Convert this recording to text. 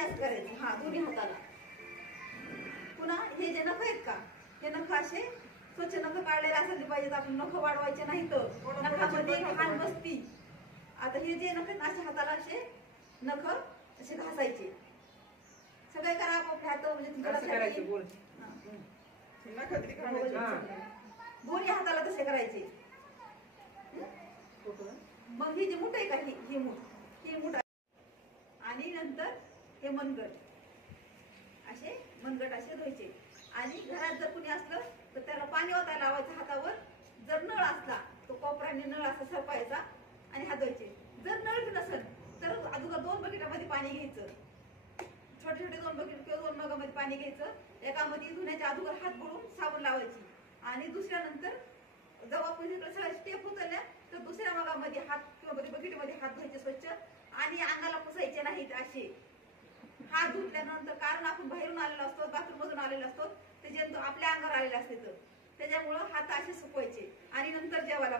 असं करायचं, हा दोन्ही हाताला. पुन्हा हे जे नख आहेत का, हे नख असे स्वच्छ नख काढलेले असायला पाहिजेत. आपण नख वाढवायचे नाही तर नखामध्ये घाण बसती. आता हे जे नख आहेत असे हाताला असे नख असे घासायचे. सगळे करा आपापल्या हात म्हणजे दोन्ही हाताला तसे करायचे. मग ही जी मूठ आहे का, ही मूठ आणि नंतर हे मनगट असे धुवायचे. आणि घरात जर कुणी असलं तर त्याला पाणी ओतायला लावायचं हातावर. जर नळ असला तो कोपऱ्याने नळ असा सरपायचा आणि हात धुवायचे. जर नळ नसेल तर अगोदर 2 बकेटामध्ये पाणी घ्यायचं. छोटे 2 बकेट किंवा 2 मगामध्ये पाणी घ्यायचं. एकामध्ये धुण्याच्या अगोदर हात बुडवून साबण लावायची आणि दुसऱ्यानंतर जेव्हा आपण सगळ्या स्टेप उतरल्या तर दुसऱ्या मगामध्ये हात किंवा बकेटमध्ये हात धुवायचे स्वच्छ आणि अंगाला पुसायचे नाहीत असे. हात धुतल्यानंतर कारण आपण बाहेरून आलेलो असतो, बाथरूम मधून आलेलो असतो, ते जंतू आपल्या अंगावर आलेले असते, त्याच्यामुळं हात असे सुकवायचे आणि नंतर जेवायला